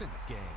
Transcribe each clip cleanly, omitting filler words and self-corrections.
points in the game.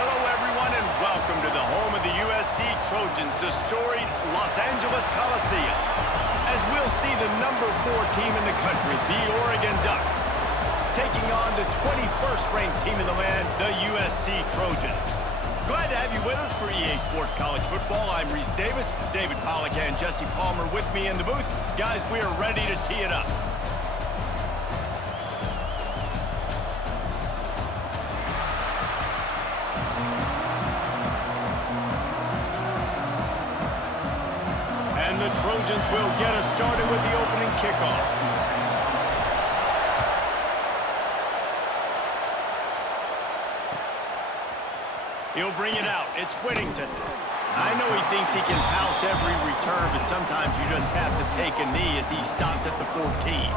Hello, everyone, and welcome to the home of the USC Trojans, the storied Los Angeles Coliseum, as we'll see the number 4 team in the country, the Oregon Ducks, taking on the 21st ranked team in the land, the USC Trojans. Glad to have you with us for EA Sports College Football. I'm Reese Davis, David Pollack and Jesse Palmer with me in the booth. Guys, we are ready to tee it up. And the Trojans will get us started with the opening kickoff. He'll bring it out. It's Whittington. I know he thinks he can house every return, but sometimes you just have to take a knee as he stopped at the 14.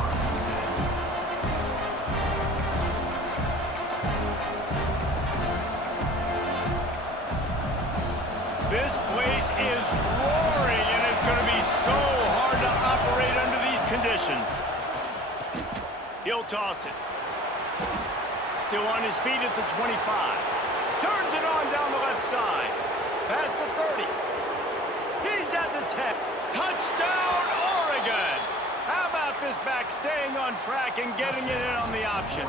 This place is roaring, and it's going to be so hard to operate under these conditions. He'll toss it. Still on his feet at the 25. Turns it on down the left side. Past the 30. He's at the 10. Touchdown, Oregon! How about this back staying on track and getting it in on the option?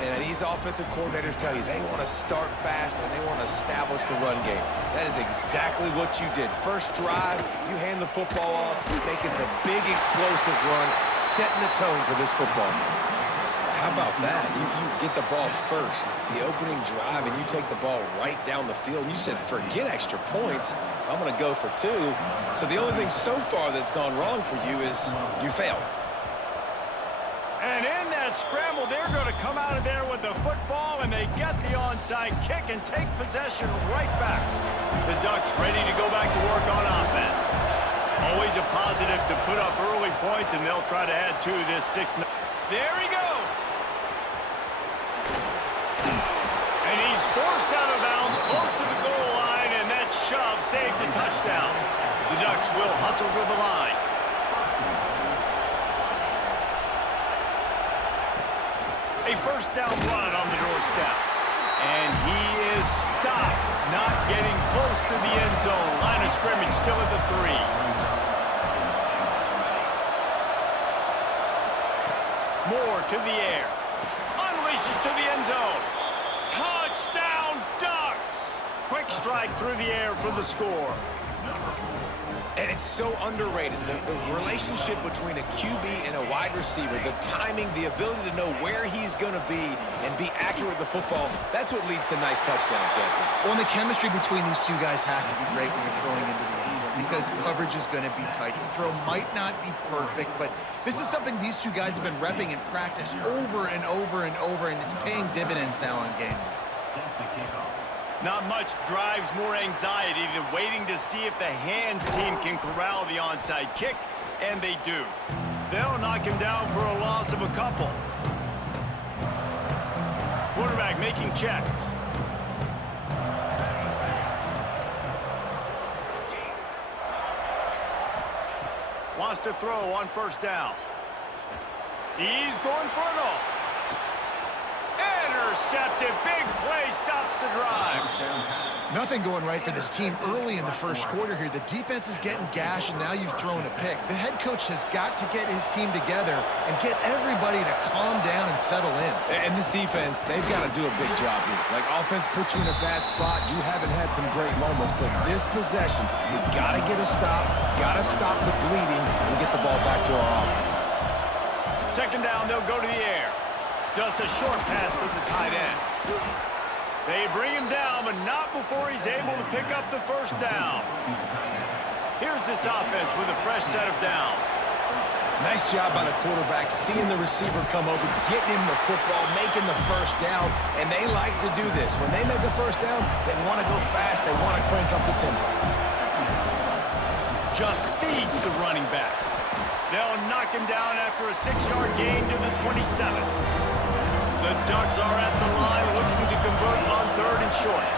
And these offensive coordinators tell you they want to start fast and they want to establish the run game. That is exactly what you did. First drive, you hand the football off, making the big explosive run, setting the tone for this football game. How about that? You get the ball first, the opening drive, and you take the ball right down the field. You said, forget extra points. I'm going to go for 2. So the only thing so far that's gone wrong for you is you failed. And in that scramble, they're going to come out of there with the football, and they get the onside kick and take possession right back. The Ducks ready to go back to work on offense. Always a positive to put up early points, and they'll try to add to this 6-9. There he goes. And he's forced out of bounds close to the goal line, and that shove saved the touchdown. The Ducks will hustle to the line. A first down run on the doorstep. And he is stopped, not getting close to the end zone. Line of scrimmage still at the 3. Moore to the air. Unleashes to the end zone. Touchdown, Ducks! Quick strike through the air for the score. And it's so underrated, the relationship between a QB and a wide receiver, the timing, the ability to know where he's going to be and be accurate with the football, that's what leads to nice touchdowns, Jesse. Well, and the chemistry between these two guys has to be great when you're throwing into the end zone. because coverage is going to be tight. The throw might not be perfect, but this is something these two guys have been repping in practice over and over and over, and it's paying dividends now on game day. Not much drives more anxiety than waiting to see if the hands team can corral the onside kick, and they do. They'll knock him down for a loss of a couple. Quarterback making checks. Wants to throw on first down. He's going for it all. Intercepted. Big play stops the drive. Nothing going right for this team early in the first quarter here. The defense is getting gashed, and now you've thrown a pick. The head coach has got to get his team together and get everybody to calm down and settle in. And this defense, they've got to do a big job here. Like, offense put you in a bad spot. You haven't had some great moments, but this possession, we got to get a stop, got to stop the bleeding, and get the ball back to our offense. Second down, they'll go to the air. Just a short pass to the tight end. They bring him down, but not before he's able to pick up the first down. Here's this offense with a fresh set of downs. Nice job by the quarterback, seeing the receiver come over, getting him the football, making the first down, and they like to do this. When they make a first down, they want to go fast, they want to crank up the tempo. Just feeds the running back. They'll knock him down after a 6-yard gain to the 27. The Ducks are at the line looking to convert on third and short.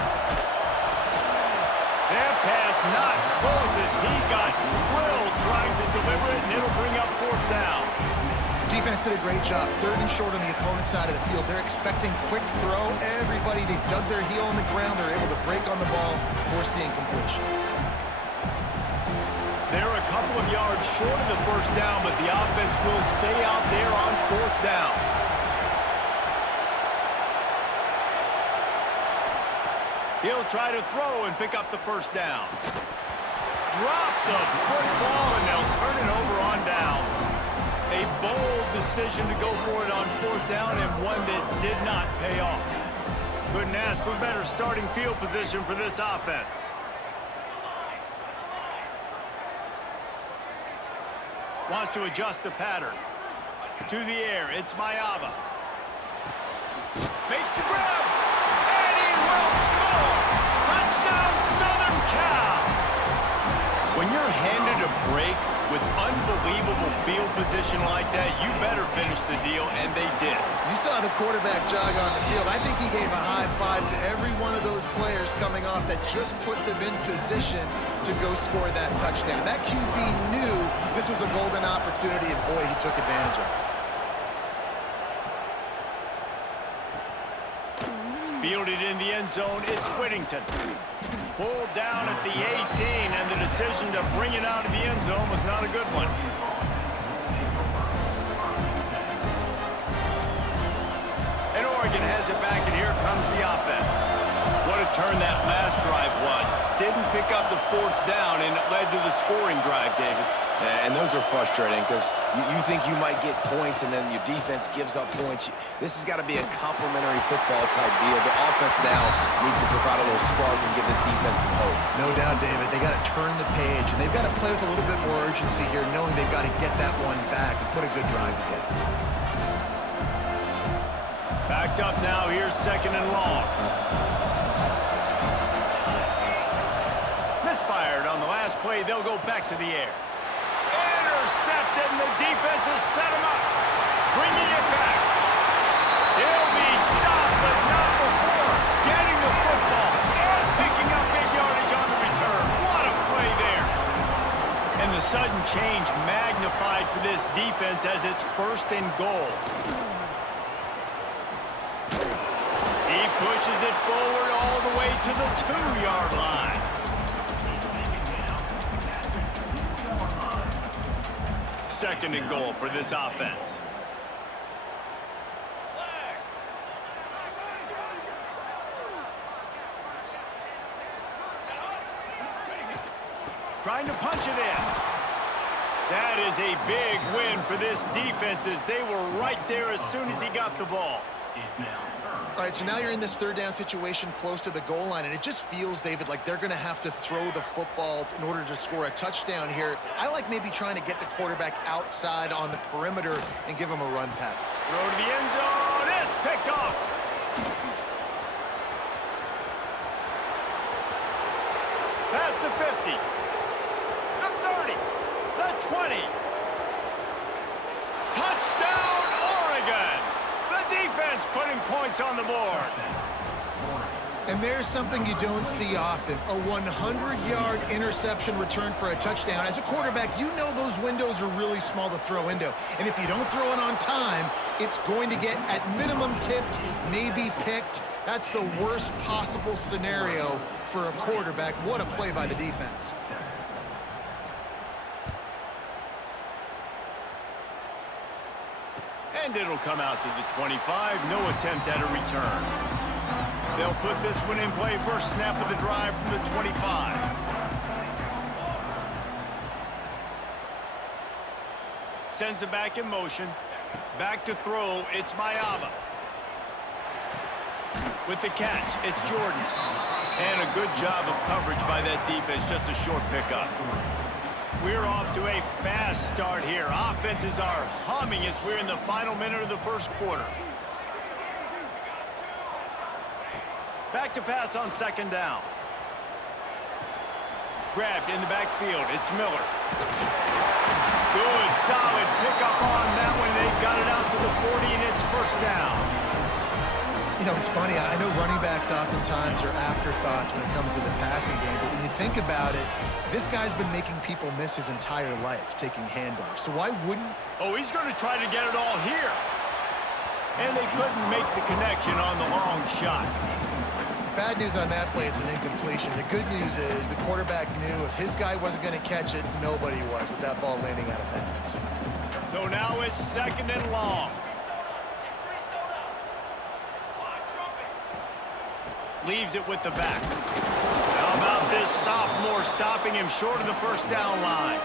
That pass not close as he got drilled trying to deliver it, and it'll bring up fourth down. Defense did a great job. Third and short on the opponent's side of the field. They're expecting quick throw. Everybody, they dug their heel on the ground. They're able to break on the ball, force the incompletion. They're a couple of yards short of the first down, but the offense will stay out there on fourth down. He'll try to throw and pick up the first down. Drop the football, and they'll turn it over on downs. A bold decision to go for it on fourth down, and one that did not pay off. Couldn't ask for better starting field position for this offense. Wants to adjust the pattern. To the air, it's Mayava. Makes the grab, and he will score! Touchdown, Southern Cal! When you're handed a break with unbelievable field position like that, you better finish the deal, and they did. You saw the quarterback jog on the field. I think he gave a high five to every one of those players coming off that just put them in position to go score that touchdown. That QB knew this was a golden opportunity, and boy, he took advantage of it. Fielded in the end zone, it's Whittington. Pulled down at the 18, and the decision to bring it out of the end zone was not a good one. And Oregon has it back, and here comes the offense. What a turn that last drive was. Didn't pick up the fourth down, and it led to the scoring drive, David. And those are frustrating because you think you might get points and then your defense gives up points. This has got to be a complementary football type deal. The offense now needs to provide a little spark and give this defense some hope. No doubt, David. They got to turn the page, and they've got to play with a little bit more urgency here, knowing they've got to get that one back and put a good drive together. Backed up now, here's second and long. Misfired on the last play, they'll go back to the air. Intercepted, and the defense has set him up. Bringing it back. He'll be stopped, but not before getting the football and picking up big yardage on the return. What a play there. And the sudden change magnified for this defense as it's first and goal. He pushes it forward all the way to the 2-yard line. Second and goal for this offense. Trying to punch it in. That is a big win for this defense as they were right there as soon as he got the ball. All right, so now you're in this third down situation close to the goal line, and it just feels, David, like they're going to have to throw the football in order to score a touchdown here. I like maybe trying to get the quarterback outside on the perimeter and give him a run pattern. Throw to the end zone. It's picked off. Past the 50. The 30. The 20. Touchdown, Oregon. The defense putting points on the board. And there's something you don't see often, a 100-yard interception return for a touchdown. As a quarterback, you know those windows are really small to throw into. And if you don't throw it on time, it's going to get, at minimum, tipped, maybe picked. That's the worst possible scenario for a quarterback. What a play by the defense. And it'll come out to the 25. No attempt at a return. They'll put this one in play. First snap of the drive from the 25. Sends it back in motion. Back to throw. It's Mayava. With the catch, it's Jordan. And a good job of coverage by that defense. Just a short pickup. We're off to a fast start here. Offenses are humming as we're in the final minute of the first quarter. Back to pass on second down. Grabbed in the backfield. It's Miller. Good, solid pickup on that one. They've got it out to the 40, and it's first down. You know, it's funny. I know running backs oftentimes are afterthoughts when it comes to the passing game, but when you think about it, this guy's been making people miss his entire life taking handoffs. So why wouldn't... Oh, he's going to try to get it all here. And they couldn't make the connection on the long shot. Bad news on that play, it's an incompletion. The good news is the quarterback knew if his guy wasn't going to catch it, nobody was with that ball landing out of bounds. So now it's second and long. Leaves it with the back. How about this sophomore stopping him short of the first down line?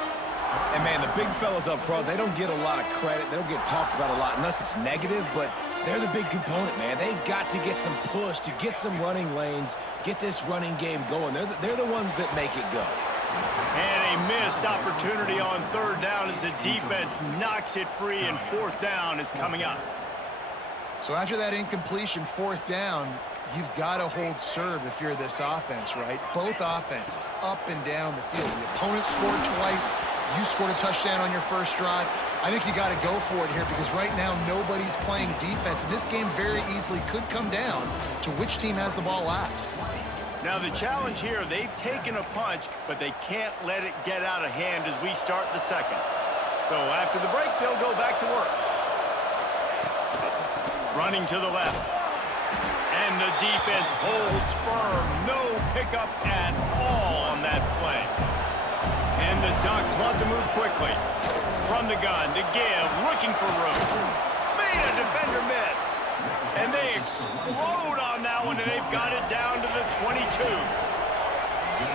And, man, the big fellas up front, they don't get a lot of credit. They don't get talked about a lot unless it's negative, but they're the big component, man. They've got to get some push, to get some running lanes, get this running game going. They're the ones that make it go. And a missed opportunity on third down as the defense knocks it free, and fourth down is coming up. So after that incompletion, fourth down, you've got to hold serve if you're this offense, right? Both offenses up and down the field. The opponent scored twice. You scored a touchdown on your first drive. I think you got to go for it here because right now nobody's playing defense. And this game very easily could come down to which team has the ball last. Now the challenge here, they've taken a punch, but they can't let it get out of hand as we start the second. So after the break, they'll go back to work. Running to the left. And the defense holds firm. No pickup at all on that play. And the Ducks want to move quickly. From the gun to give, looking for room. Made a defender miss. And they explode on that one, and they've got it down to the 22.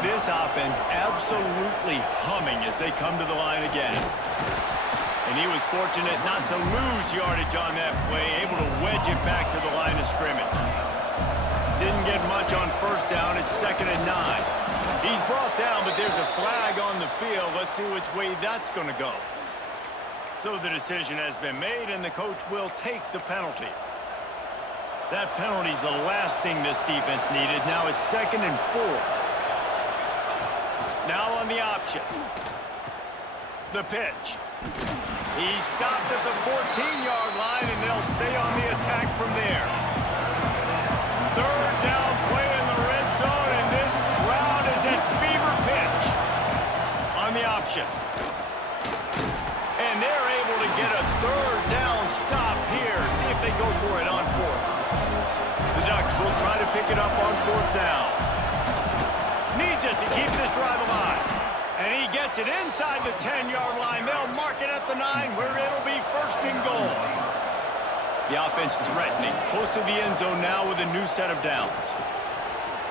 This offense absolutely humming as they come to the line again. And he was fortunate not to lose yardage on that play, able to wedge it back to the line of scrimmage. Didn't get much on first down. It's 2nd and 9. He's brought down, but there's a flag on the field. Let's see which way that's going to go. So the decision has been made, and the coach will take the penalty. That penalty's the last thing this defense needed. Now it's 2nd and 4. Now on the option. The pitch. He's stopped at the 14-yard line, and they'll stay on the attack from there. Third down play in the red zone, and this crowd is at fever pitch on the option. And they're able to get a third down stop here. See if they go for it on fourth. The Ducks will try to pick it up on fourth down. Needs it to keep this drive alive. And he gets it inside the 10-yard line. They'll mark it at the 9, where it'll be first and goal. The offense threatening, close to the end zone now with a new set of downs.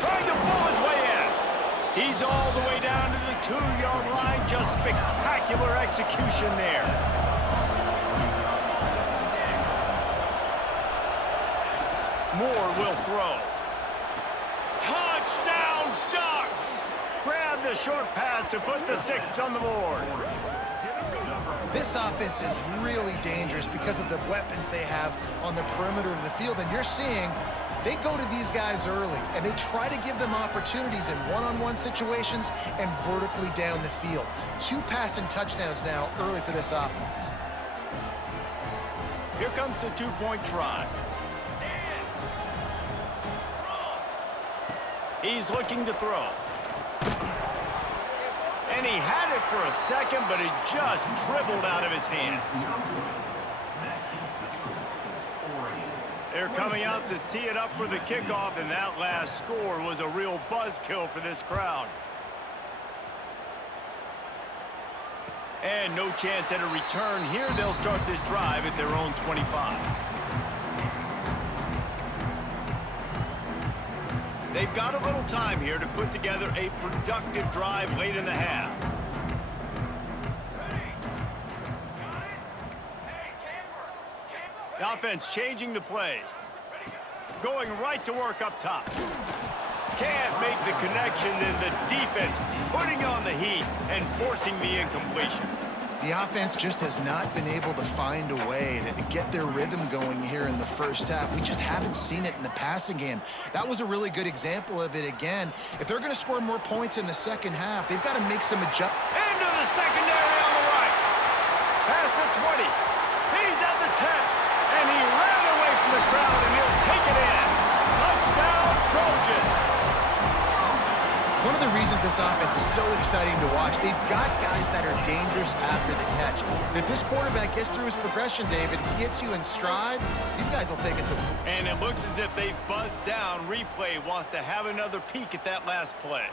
Trying to pull his way in. He's all the way down to the 2-yard line. Just spectacular execution there. Moore will throw. Touchdown, Ducks! Grab the short pass to put the 6 on the board. This offense is really dangerous because of the weapons they have on the perimeter of the field. And you're seeing they go to these guys early, and they try to give them opportunities in one-on-one situations and vertically down the field. 2 passing touchdowns now early for this offense. Here comes the 2-point try. He's looking to throw. And he had it for a second, but it just dribbled out of his hands. They're coming out to tee it up for the kickoff, and that last score was a real buzzkill for this crowd. And no chance at a return here. They'll start this drive at their own 25. They've got a little time here to put together a productive drive late in the half. The offense changing the play. Going right to work up top. Can't make the connection, and the defense putting on the heat and forcing the incompletion. The offense just has not been able to find a way to get their rhythm going here in the first half. We just haven't seen it in the passing game. That was a really good example of it again. If they're going to score more points in the second half, they've got to make some adjustments. Into the secondary on the right. Past the 20. He's at the 10. And he ran away from the crowd, and he'll take it in. Touchdown, Trojans. One of the reasons this offense is so exciting to watch, they've got guys that are dangerous after the catch. And if this quarterback gets through his progression, David, he hits you in stride, these guys will take it to them. And it looks as if they've buzzed down. Replay wants to have another peek at that last play.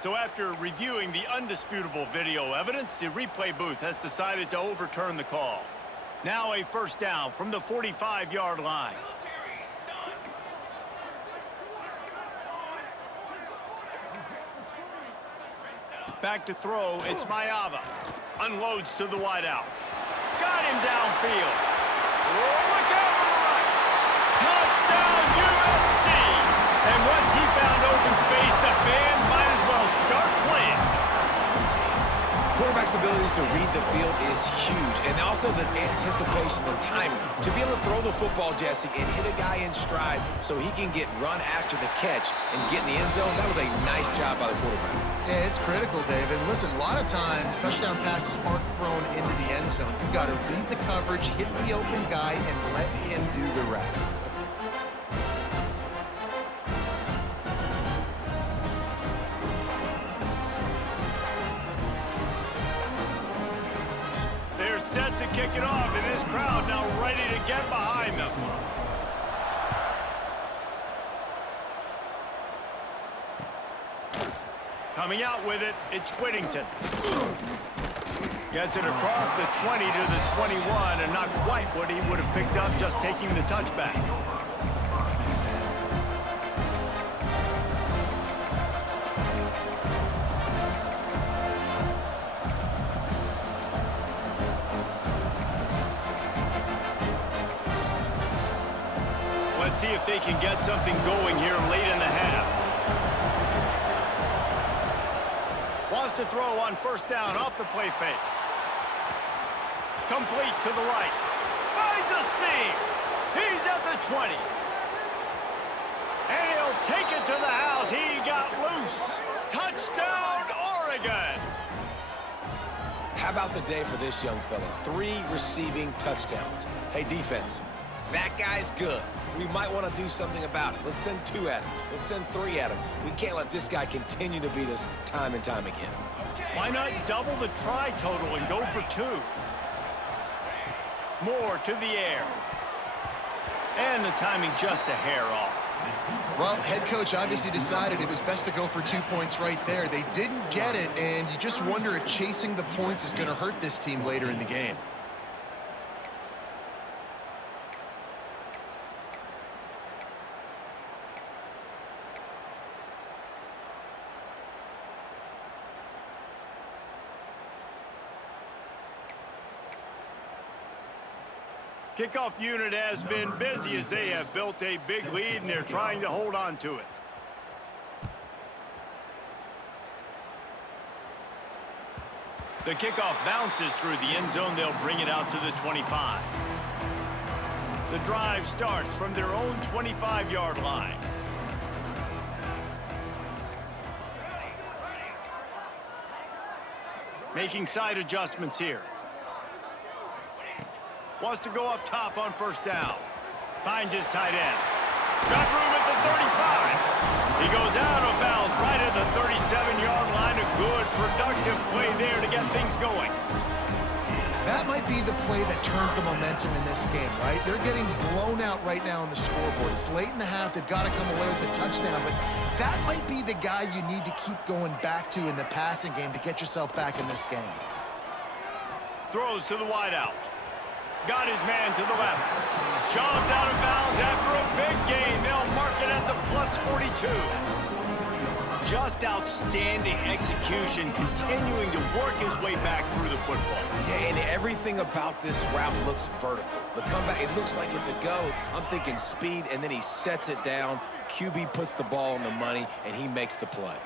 So after reviewing the undisputable video evidence, the replay booth has decided to overturn the call. Now a first down from the 45-yard line. Back to throw, it's Maiava. Unloads to the wideout. Got him downfield. Oh, look out on the right. Touchdown, USC. And once he found open space, the band might as well start playing. Quarterback's abilities to read the field is huge, and also the anticipation, the timing. To be able to throw the football, Jesse, and hit a guy in stride so he can get run after the catch and get in the end zone, that was a nice job by the quarterback. Yeah, it's critical, David. Listen, a lot of times touchdown passes aren't thrown into the end zone. You've got to read the coverage, hit the open guy, and let him do the rest. Set to kick it off, and this crowd now ready to get behind them. Coming out with it, it's Whittington. Gets it across the 20 to the 21, and not quite what he would have picked up just taking the touchback. Let's see if they can get something going here late in the half. Wants to throw on first down off the play fake. Complete to the right. Finds a seam. He's at the 20. And he'll take it to the house. He got loose. Touchdown, Oregon. How about the day for this young fella? 3 receiving touchdowns. Hey, defense, that guy's good. We might want to do something about it. Let's send 2 at him. Let's send 3 at him. We can't let this guy continue to beat us time and time again. Why not double the try total and go for 2? Moore to the air. And the timing just a hair off. Well, head coach obviously decided it was best to go for 2 points right there. They didn't get it, and you just wonder if chasing the points is going to hurt this team later in the game. Kickoff unit has been busy as they have built a big lead, and they're trying to hold on to it. The kickoff bounces through the end zone. They'll bring it out to the 25. The drive starts from their own 25-yard line. Making side adjustments here. Wants to go up top on first down. Finds his tight end. Got room at the 35. He goes out of bounds right at the 37-yard line. A good, productive play there to get things going. That might be the play that turns the momentum in this game, right? They're getting blown out right now on the scoreboard. It's late in the half. They've got to come away with the touchdown, but that might be the guy you need to keep going back to in the passing game to get yourself back in this game. Throws to the wideout. Got his man to the left. Shoved out of bounds after a big gain. They'll mark it at the plus 42. Just outstanding execution, continuing to work his way back through the football. Yeah, and everything about this route looks vertical. The comeback, it looks like it's a go. I'm thinking speed, and then he sets it down. QB puts the ball on the money, and he makes the play.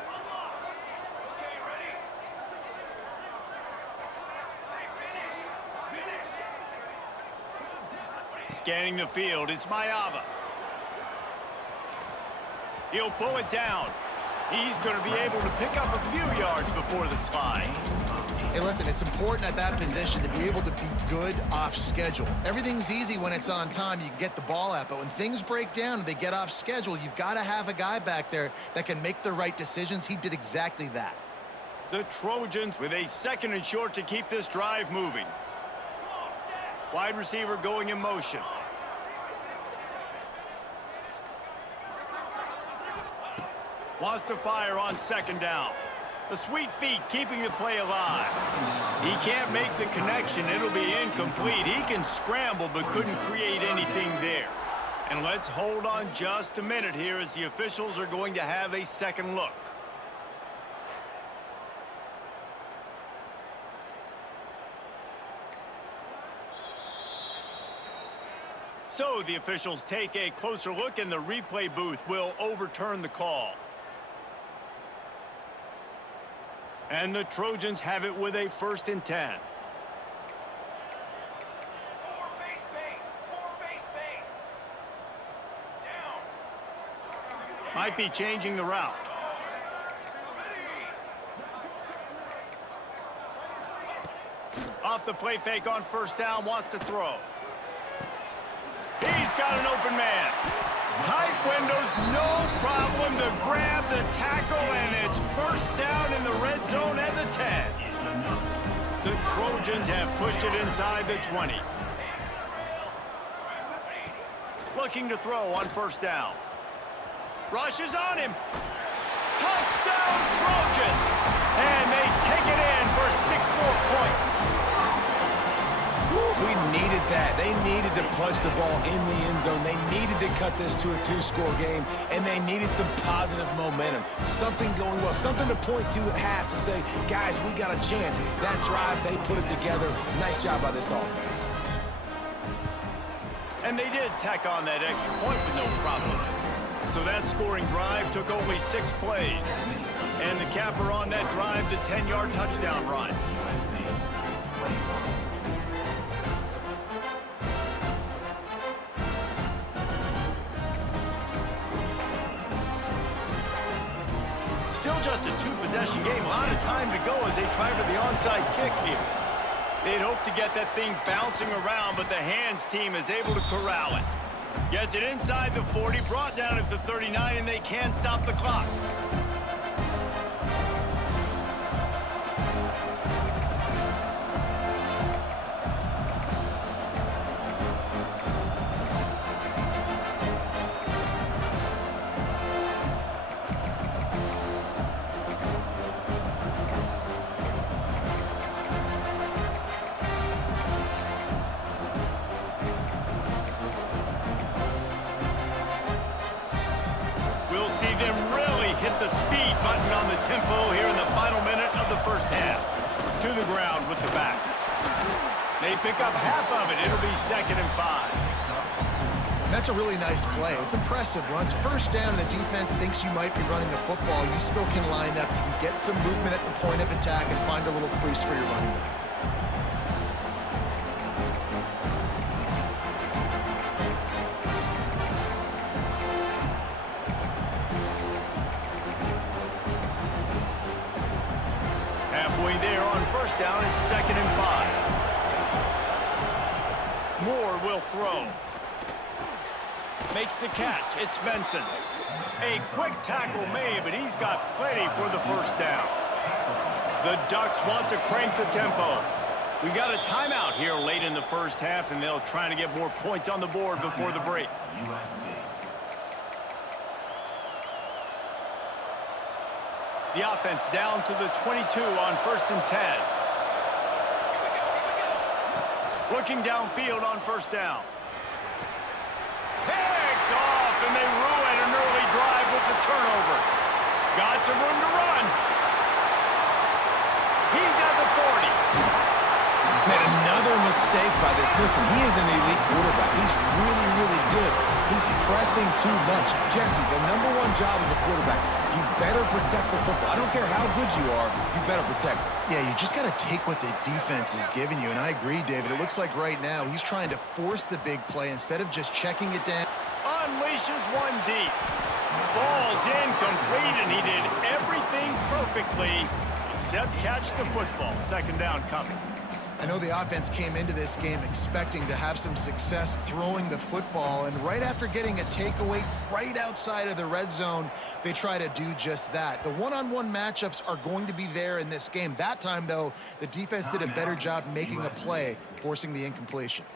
Scanning the field, it's Mayava. He'll pull it down. He's going to be able to pick up a few yards before the slide. Hey, listen, it's important at that position to be able to be good off schedule. Everything's easy when it's on time. You can get the ball out, but when things break down and they get off schedule, you've got to have a guy back there that can make the right decisions. He did exactly that. The Trojans with a 2nd and short to keep this drive moving. Wide receiver going in motion. Wants to fire on 2nd down. The sweet feet keeping the play alive. He can't make the connection. It'll be incomplete. He can scramble but couldn't create anything there. And let's hold on just a minute here as the officials are going to have a second look. So the officials take a closer look, and the replay booth will overturn the call. And the Trojans have it with a 1st and 10. Might be changing the route. Off the play fake on 1st down, wants to throw. He's got an open man. Tight windows, no problem to grab the tackle, and it's 1st down in the red zone at the 10. The Trojans have pushed it inside the 20. Looking to throw on 1st down. Rushes on him. Touchdown, Trojans! And they take it in for 6 more points. We needed that. They needed to punch the ball in the end zone. They needed to cut this to a 2-score game, and they needed some positive momentum. Something going well, something to point to at half to say, guys, we got a chance. That drive, they put it together. Nice job by this offense. And they did tack on that extra point with no problem. So that scoring drive took only 6 plays. And the capper on that drive, the 10-yard touchdown run. Still just a 2-possession game. A lot of time to go as they try for the onside kick here. They'd hope to get that thing bouncing around, but the hands team is able to corral it. Gets it inside the 40, brought down at the 39, and they can't stop the clock. Them really hit the speed button on the tempo here in the final minute of the 1st half. To the ground with the back. They pick up half of it. It'll be 2nd and 5. That's a really nice play. It's impressive. Once first down and the defense thinks you might be running the football, you still can line up, you can get some movement at the point of attack and find a little crease for your running back. Halfway there on first down, it's 2nd and 5. Moore will throw. Makes the catch. It's Benson. A quick tackle made, but he's got plenty for the first down. The Ducks want to crank the tempo. We got a timeout here late in the first half, and they'll try to get more points on the board before the break. The offense down to the 22 on 1st and 10. Looking downfield on first down. Picked off, and they ruin an early drive with the turnover. Got some room to run. He's at the 40. Made another mistake by this. Listen, he is an elite quarterback. He's really, really good. He's pressing too much. Jesse, the #1 job of a quarterback, you better protect the football. I don't care how good you are, you better protect it. Yeah, you just got to take what the defense is giving you, and I agree, David. It looks like right now he's trying to force the big play instead of just checking it down. Unleashes one deep. Falls incomplete, and he did everything perfectly except catch the football. 2nd down coming. I know the offense came into this game expecting to have some success throwing the football, and right after getting a takeaway right outside of the red zone, they try to do just that. The one-on-one matchups are going to be there in this game. That time, though, the defense did a better job making a play, forcing the incompletion.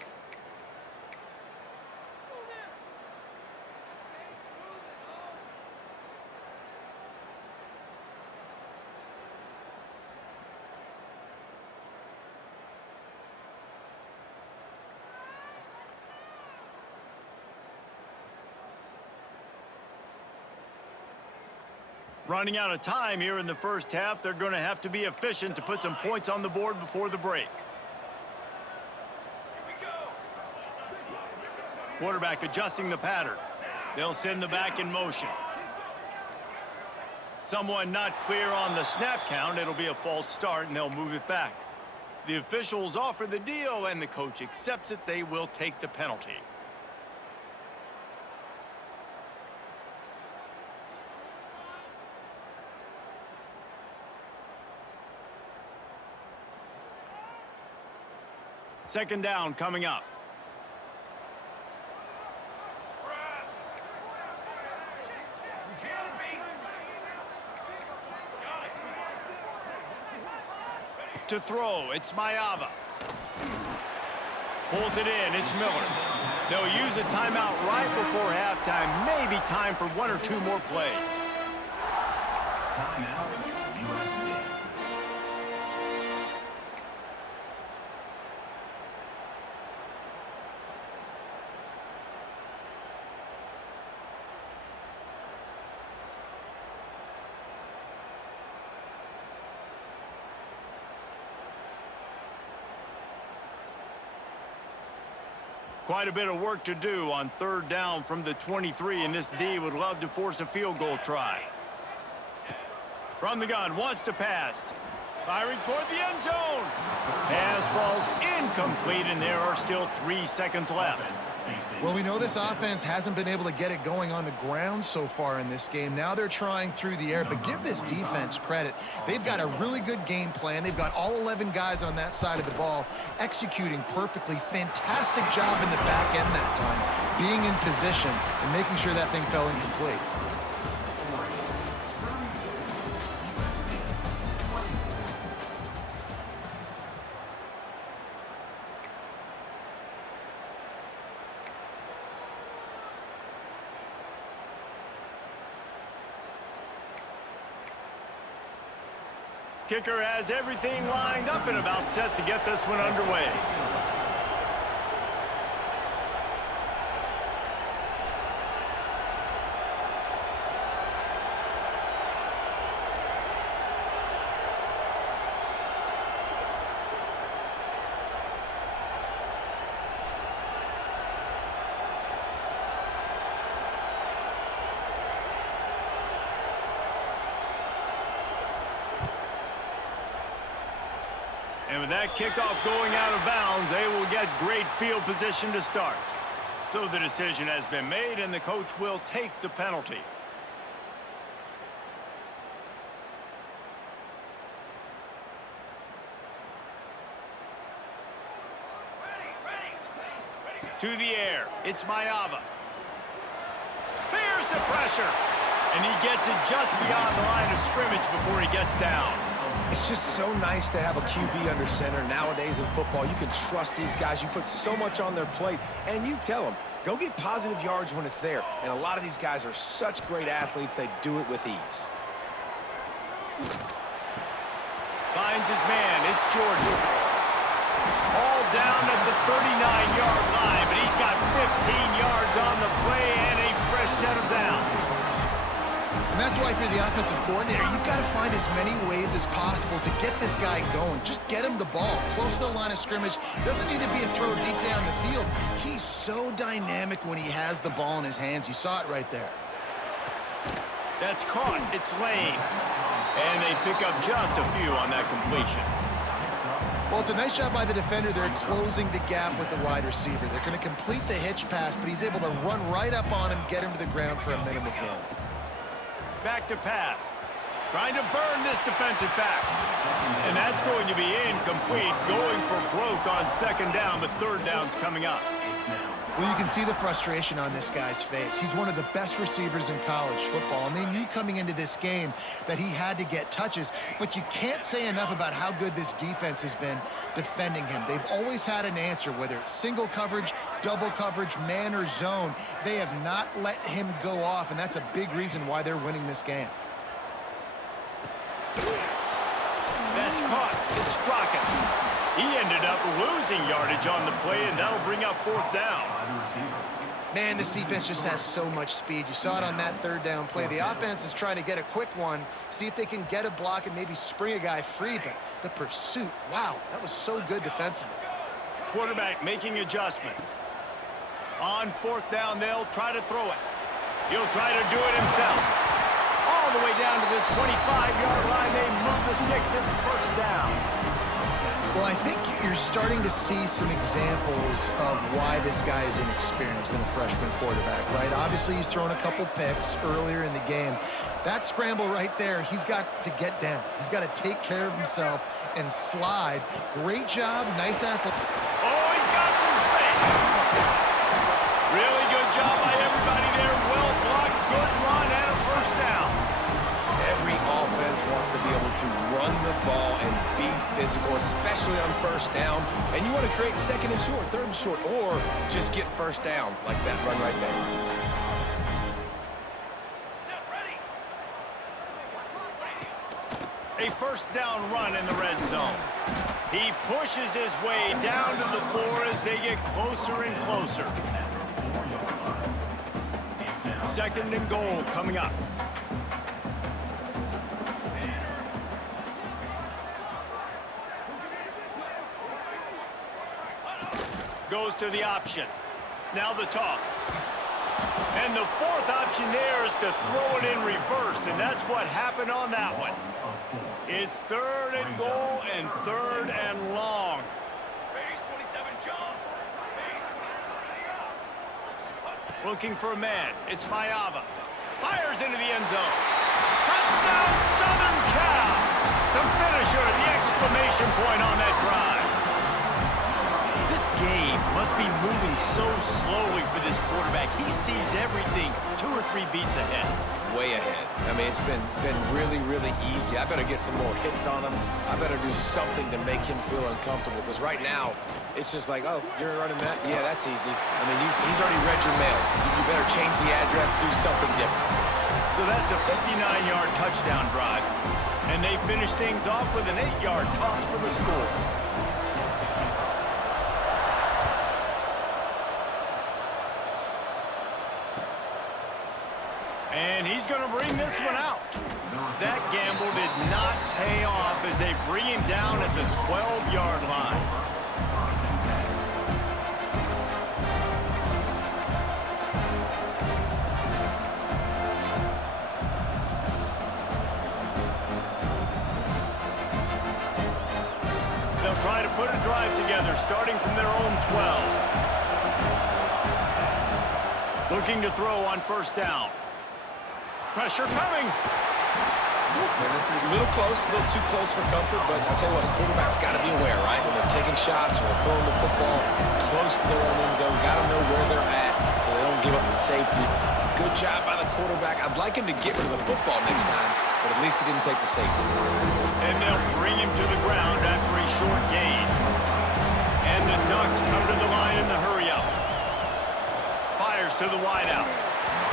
Running out of time here in the first half. They're going to have to be efficient to put some points on the board before the break. Quarterback adjusting the pattern. They'll send the back in motion. Someone not clear on the snap count. It'll be a false start, and they'll move it back. The officials offer the deal, and the coach accepts it. They will take the penalty. Second down coming up. To throw, it's Mayava. Pulls it in, it's Miller. They'll use a timeout right before halftime. Maybe time for 1 or 2 more plays. Timeout, USC. Quite a bit of work to do on 3rd down from the 23, and this D would love to force a field goal try. From the gun, wants to pass. Firing toward the end zone. Pass falls incomplete, and there are still 3 seconds left. Well, we know this offense hasn't been able to get it going on the ground so far in this game. Now they're trying through the air, but give this defense credit. They've got a really good game plan. They've got all 11 guys on that side of the ball executing perfectly. Fantastic job in the back end that time, being in position and making sure that thing fell incomplete. Kicker has everything lined up and about set to get this one underway. And with that kickoff going out of bounds, they will get great field position to start. So the decision has been made, and the coach will take the penalty. To the air, it's Maiava. There's the pressure. And he gets it just beyond the line of scrimmage before he gets down. It's just so nice to have a QB under center. Nowadays in football, you can trust these guys. You put so much on their plate, and you tell them, go get positive yards when it's there. And a lot of these guys are such great athletes, they do it with ease. Finds his man, it's Jordan. All down at the 39-yard line, but he's got 15 yards on the play and a fresh set of downs. And that's why if you're the offensive coordinator, you've got to find as many ways as possible to get this guy going. Just get him the ball close to the line of scrimmage. Doesn't need to be a throw deep down the field. He's so dynamic when he has the ball in his hands. You saw it right there. That's caught. It's Lane. And they pick up just a few on that completion. Well, it's a nice job by the defender. They're closing the gap with the wide receiver. They're going to complete the hitch pass, but he's able to run right up on him, get him to the ground for a minimal gain. Back to pass. Trying to burn this defensive back. And that's going to be incomplete. Going for broke on second down, but third down's coming up. Well, you can see the frustration on this guy's face. He's one of the best receivers in college football, and they knew coming into this game that he had to get touches, but you can't say enough about how good this defense has been defending him. They've always had an answer, whether it's single coverage, double coverage, man or zone. They have not let him go off, and that's a big reason why they're winning this game. That's caught. It's Strachan. He ended up losing yardage on the play, and that'll bring up fourth down. Man, this defense just has so much speed. You saw it on that third down play. The offense is trying to get a quick one, see if they can get a block and maybe spring a guy free, but the pursuit, wow, that was so good defensively. Quarterback making adjustments. On fourth down, they'll try to throw it. He'll try to do it himself. All the way down to the 25-yard line, they move the sticks. It's first down. Well, I think you're starting to see some examples of why this guy is inexperienced in a freshman quarterback, right? Obviously, he's thrown a couple picks earlier in the game. That scramble right there, he's got to get down. He's got to take care of himself and slide. Great job, nice athlete. Oh, he's got some space. Really good job by everybody there. Well blocked, good run, and a first down. Every offense wants to be able to run the ball and be physical, especially on first down. And you want to create second and short, third and short, or just get first downs like that run right there. A first down run in the red zone. He pushes his way down to the 4 as they get closer and closer. Second and goal coming up. Goes to the option. Now the toss. And the fourth option there is to throw it in reverse, and that's what happened on that one. It's third and goal and third and long. Looking for a man. It's Maiava. Fires into the end zone. Touchdown, Southern Cal! The finisher, the exclamation point on that drive. This game must be moving so slowly for this quarterback. He sees everything 2 or 3 beats ahead. Way ahead. I mean, it's been really, really easy. I better get some more hits on him. I better do something to make him feel uncomfortable, because right now, it's just like, oh, you're running that? Yeah, that's easy. I mean, he's already read your mail. You better change the address, do something different. So that's a 59-yard touchdown drive. And they finish things off with an 8-yard toss for the score. And he's going to bring this one out. That gamble did not pay off as they bring him down at the 12-yard line. They'll try starting from their own 12. Looking to throw on first down. Pressure coming. And it's a little close, a little too close for comfort, but I'll tell you what, the quarterback's got to be aware, right? When they're taking shots or they're throwing the football close to their own end zone, got to know where they're at so they don't give up the safety. Good job by the quarterback. I'd like him to get rid of the football next time, but at least he didn't take the safety. And they'll bring him to the ground after a short gain. And the Ducks come to the line in the hurry-up. Fires to the wideout.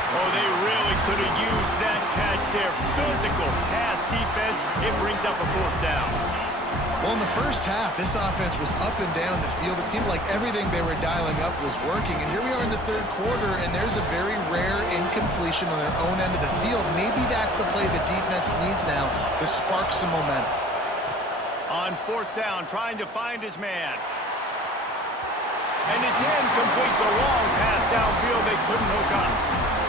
Oh, they really could have used that catch there. Physical pass defense. It brings up a fourth down. Well, in the first half, this offense was up and down the field. It seemed like everything they were dialing up was working. And here we are in the third quarter, and there's a very rare incompletion on their own end of the field. Maybe that's the play the defense needs now to spark some momentum. On fourth down, trying to find his man. And it's incomplete. The long pass downfield, they couldn't hook up.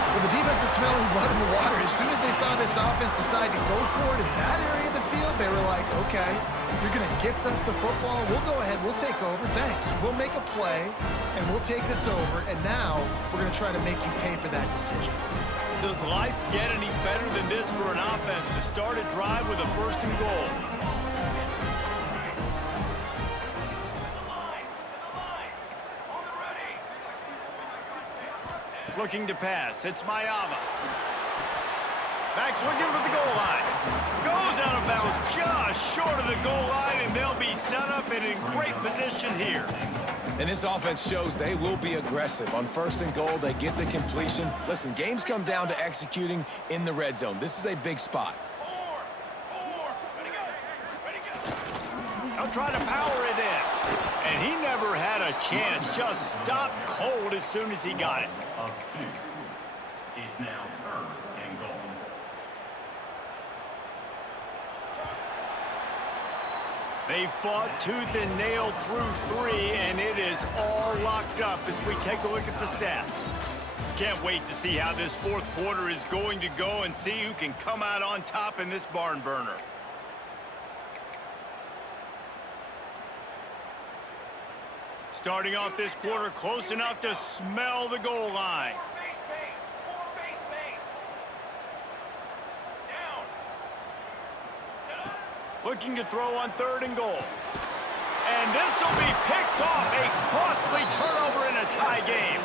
Well, the defense is smelling blood in the water. As soon as they saw this offense decide to go for it in that area of the field, they were like, okay, you're going to gift us the football. We'll go ahead. We'll take over. Thanks. We'll make a play, and we'll take this over. And now we're going to try to make you pay for that decision. Does life get any better than this for an offense to start a drive with a first and goal? Looking to pass. It's Mayava. Back swinging for the goal line. Goes out of bounds just short of the goal line, and they'll be set up and in great position here. And this offense shows they will be aggressive. On first and goal, they get the completion. Listen, games come down to executing in the red zone. This is a big spot. I'll try to power it in. And he never had a chance. Just stopped cold as soon as he got it. Of 2 is now 3rd and goal. They fought tooth and nail through 3, and it is all locked up as we take a look at the stats. Can't wait to see how this fourth quarter is going to go and see who can come out on top in this barn burner. Starting off this quarter close enough to smell the goal line. Looking to throw on 3rd and goal. And this will be picked off. A costly turnover in a tie game.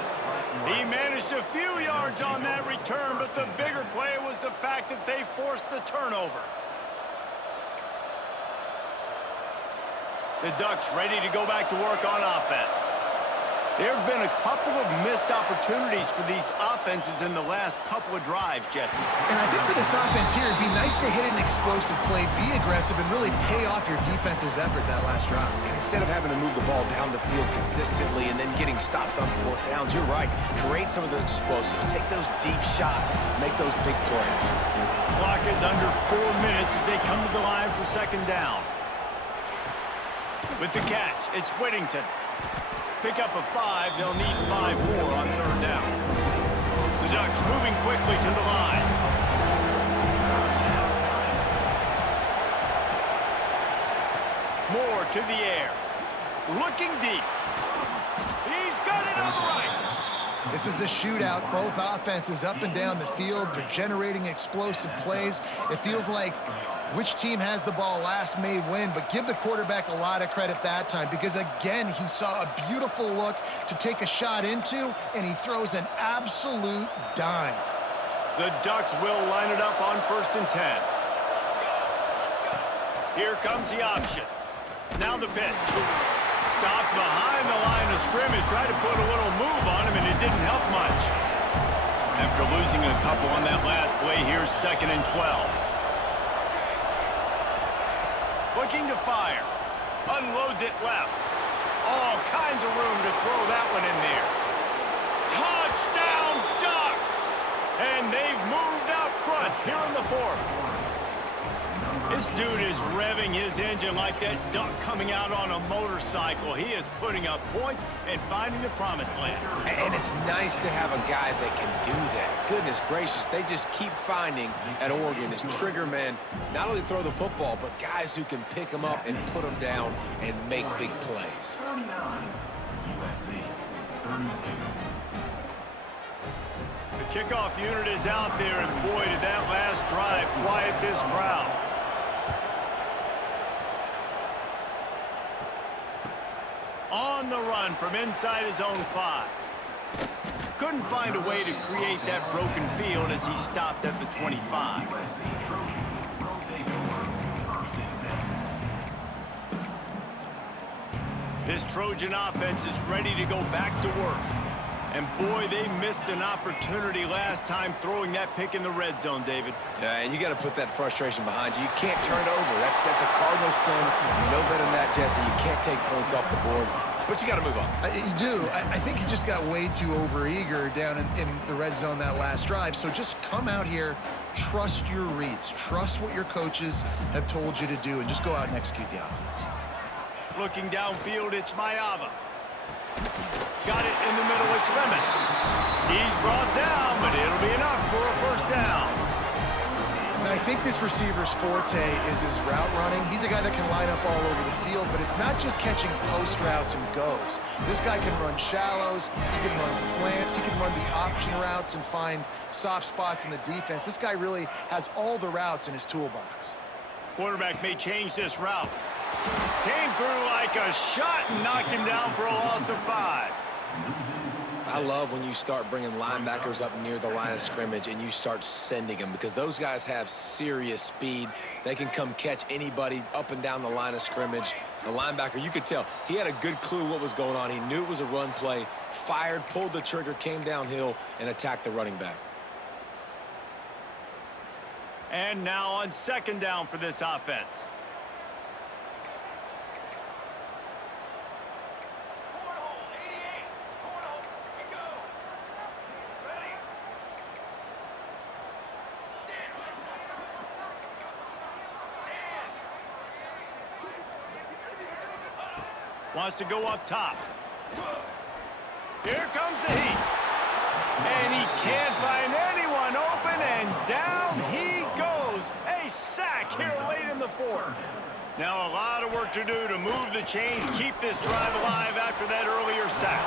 He managed a few yards on that return, but the bigger play was the fact that they forced the turnover. The Ducks ready to go back to work on offense. There have been a couple of missed opportunities for these offenses in the last couple of drives, Jesse. And I think for this offense here, it'd be nice to hit an explosive play, be aggressive, and really pay off your defense's effort that last drive. And instead of having to move the ball down the field consistently and then getting stopped on fourth downs, you're right. Create some of the explosives. Take those deep shots. Make those big plays. Clock is under 4 minutes as they come to the line for second down. With the catch, it's Whittington. Pick up a 5. They'll need 5 more on 3rd down. The Ducks moving quickly to the line. Moore to the air. Looking deep. He's got it on the right. This is a shootout. Both offenses up and down the field. They're generating explosive plays. It feels like which team has the ball last may win, but give the quarterback a lot of credit that time because, again, he saw a beautiful look to take a shot into, and he throws an absolute dime. The Ducks will line it up on 1st and 10. Here comes the option. Now the pitch. Stopped behind the line of scrimmage, tried to put a little move on him, and it didn't help much. After losing a couple on that last play, here's 2nd and 12. Looking to fire. Unloads it left. All kinds of room to throw that one in there. Touchdown, Ducks! And they've moved out front here in the 4th. This dude is revving his engine like that duck coming out on a motorcycle. He is putting up points and finding the promised land. And it's nice to have a guy that can do that. goodness gracious, they just keep finding at Oregon is trigger men, not only throw the football, but guys who can pick them up and put them down and make big plays. 39, USC, 32. The kickoff unit is out there, and boy, did that last drive quiet this crowd. On the run from inside his own 5. Couldn't find a way to create that broken field as he stopped at the 25. USC Trojans rotate over first and 7. This Trojan offense is ready to go back to work. And boy, they missed an opportunity last time throwing that pick in the red zone, David. Yeah, and you got to put that frustration behind you. You can't turn it over. That's a cardinal sin. No better than that, Jesse. You can't take points off the board, but you got to move on. You do. I think he just got way too overeager down in the red zone that last drive. So just come out here, trust your reads, trust what your coaches have told you to do, and just go out and execute the offense. Looking downfield, it's Maiava. Got it in the middle, it's Lemon. He's brought down, but it'll be enough for a first down. And I think this receiver's forte is his route running. He's a guy that can line up all over the field, but it's not just catching post routes and goes. This guy can run shallows, he can run slants, he can run the option routes and find soft spots in the defense. This guy really has all the routes in his toolbox. Quarterback may change this route. Came through like a shot and knocked him down for a loss of 5. I love when you start bringing linebackers up near the line of scrimmage and you start sending them, because those guys have serious speed. They can come catch anybody up and down the line of scrimmage. The linebacker, you could tell, he had a good clue what was going on. He knew it was a run play, fired, pulled the trigger, came downhill, and attacked the running back. And now on second down for this offense. Wants to go up top. Here comes the heat. And he can't find anyone open, and down he goes. A sack here late in the 4th. Now a lot of work to do to move the chains, keep this drive alive after that earlier sack.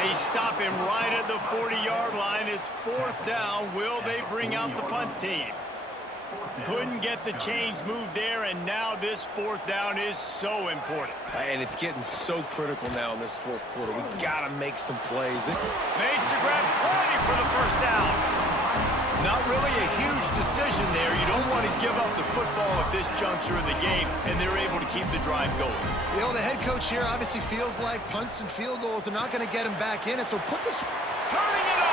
They stop him right at the 40-yard line. It's 4th down. Will they bring out the punt team? Couldn't get the chains moved there, and now this 4th down is so important. And it's getting so critical now in this 4th quarter. We got to make some plays. Makes the grab plenty for the first down. Not really a huge decision there. You don't want to give up the football at this juncture of the game, and they're able to keep the drive going. You know, the head coach here obviously feels like punts and field goals, they're not going to get him back in it, so put this... Turning it on!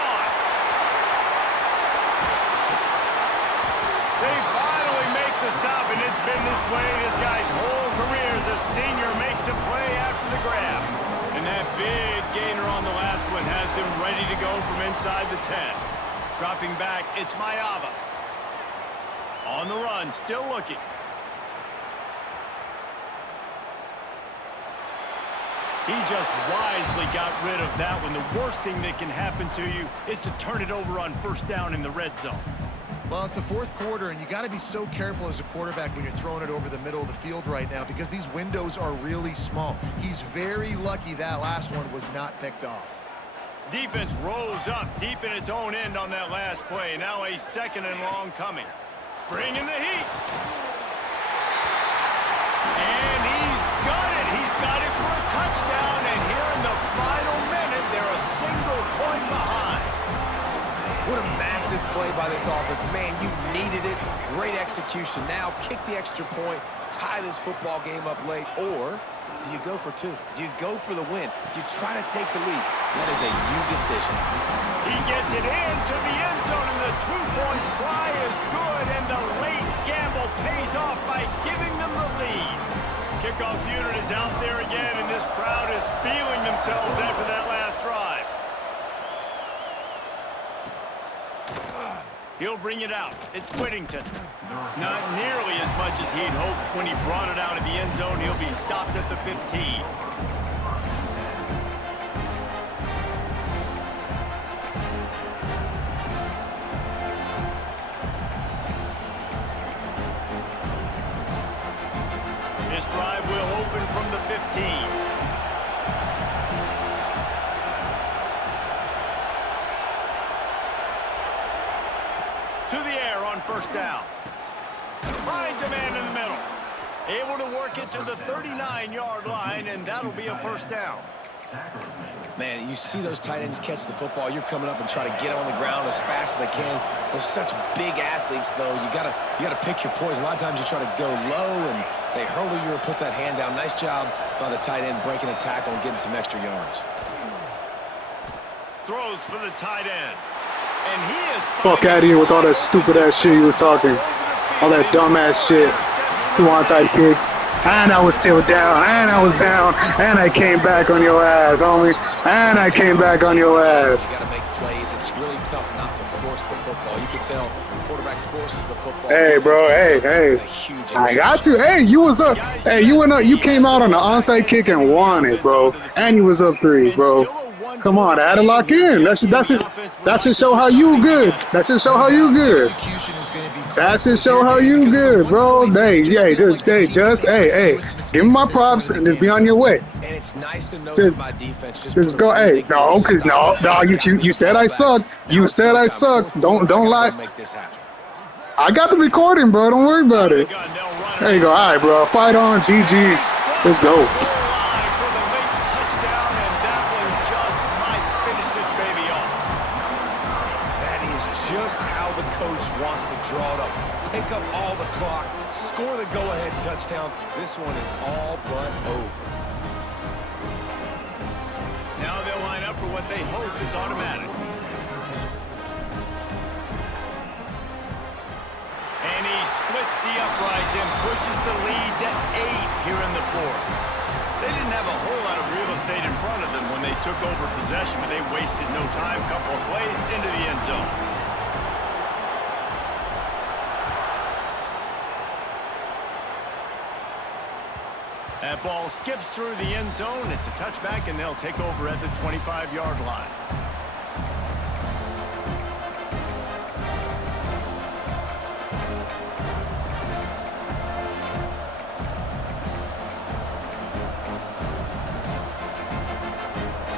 They finally make the stop, and it's been this way this guy's whole career as a senior makes a play after the grab. And that big gainer on the last one has him ready to go from inside the 10. Dropping back, it's Maiava. On the run, still looking. He just wisely got rid of that one. The worst thing that can happen to you is to turn it over on first down in the red zone. Well, it's the 4th quarter, and you got to be so careful as a quarterback when you're throwing it over the middle of the field right now, because these windows are really small. He's very lucky that last one was not picked off. Defense rose up deep in its own end on that last play. Now a 2nd and long coming. Bringing the heat. And he's got it. He's got it for a touchdown. And here in the final minute, they're a single point behind. What a massive play by this offense. Man, you needed it. Great execution. Now kick the extra point, tie this football game up late, or do you go for 2? Do you go for the win? Do you try to take the lead? That is a you decision. He gets it into the end zone, and the 2-point try is good, and the late gamble pays off by giving them the lead. Kickoff unit is out there again, and this crowd is feeling themselves after that last drive. He'll bring it out. It's Whittington. Not nearly as much as he'd hoped when he brought it out of the end zone. He'll be stopped at the 15. from the 15. To the air on first down. Finds a man in the middle. Able to work it to the 39-yard line, and that'll be a first down. Man, you see those tight ends catch the football. You're coming up and try to get them on the ground as fast as they can. They're such big athletes, though. You gotta pick your poison. A lot of times you try to go low, and they hurdle you or put that hand down. Nice job by the tight end breaking a tackle and getting some extra yards. Throws for the tight end. And he is Fuck out of here with all that stupid ass shit you was talking. All that dumb ass shit. 2 onside kicks. And I was still down. And I was down. And I came back on your ass, homie. And I came back on your ass. You got to make plays. It's really tough not to force the football. You can tell the quarterback forces the football. Hey, bro. Hey. I got to. Hey, you was up. Hey, you went up. You came out on the onside kick and won it, bro. And you was up 3, bro. Come on, I had to lock in. That should show how you good. That should show how you good. That should show how you good, bro. Hey, give me my props and just be on your way. And it's nice to know that my defense just go. Hey, no, you said I suck. You said I suck. Don't lie. Make this happen. I got the recording, bro. Don't worry about it. There you go. All right, bro. Fight on. GG's. Let's go. Just how the coach wants to draw it up. Take up all the clock, score the go-ahead touchdown. This one is all but over. Now they'll line up for what they hope is automatic. And he splits the uprights and pushes the lead to 8 here in the 4th. They didn't have a whole lot of real estate in front of them when they took over possession, but they wasted no time. Couple of plays into the end zone. That ball skips through the end zone. It's a touchback, and they'll take over at the 25-yard line.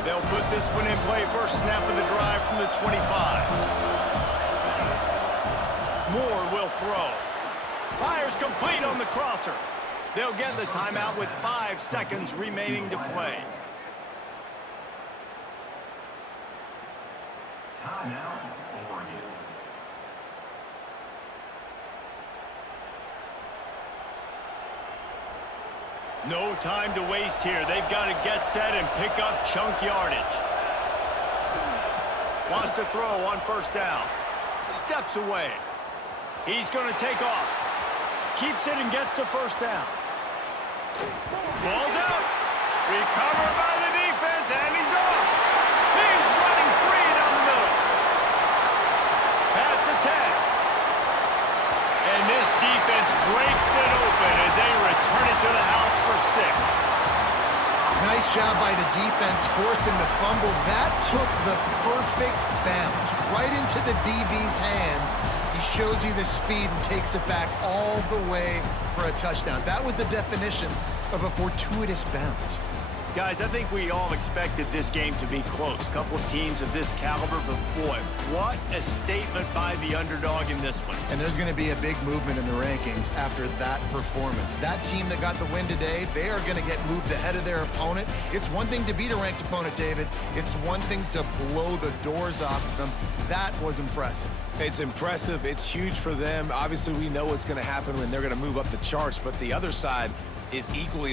They'll put this one in play. First snap of the drive from the 25. Moore will throw. Fires complete on the crosser. They'll get the timeout with 5 seconds remaining to play. Timeout, Oregon. No time to waste here. They've got to get set and pick up chunk yardage. Wants to throw on first down. Steps away. He's going to take off. Keeps it and gets to first down. Ball's out. Recovered by the defense, and he's off. He's running free down the middle. Pass to 10. And this defense breaks it open as they return it to the house for 6. Nice job by the defense forcing the fumble. That took the perfect bounce right into the DB's hands. He shows you the speed and takes it back all the way for a touchdown. That was the definition of a fortuitous bounce. Guys, I think we all expected this game to be close. Couple of teams of this caliber, but boy, what a statement by the underdog in this one. And there's going to be a big movement in the rankings after that performance. That team that got the win today, they are going to get moved ahead of their opponent. It's one thing to beat a ranked opponent, David. It's one thing to blow the doors off of them. That was impressive. It's impressive. It's huge for them. Obviously, we know what's going to happen when they're going to move up the charts, but the other side is equally as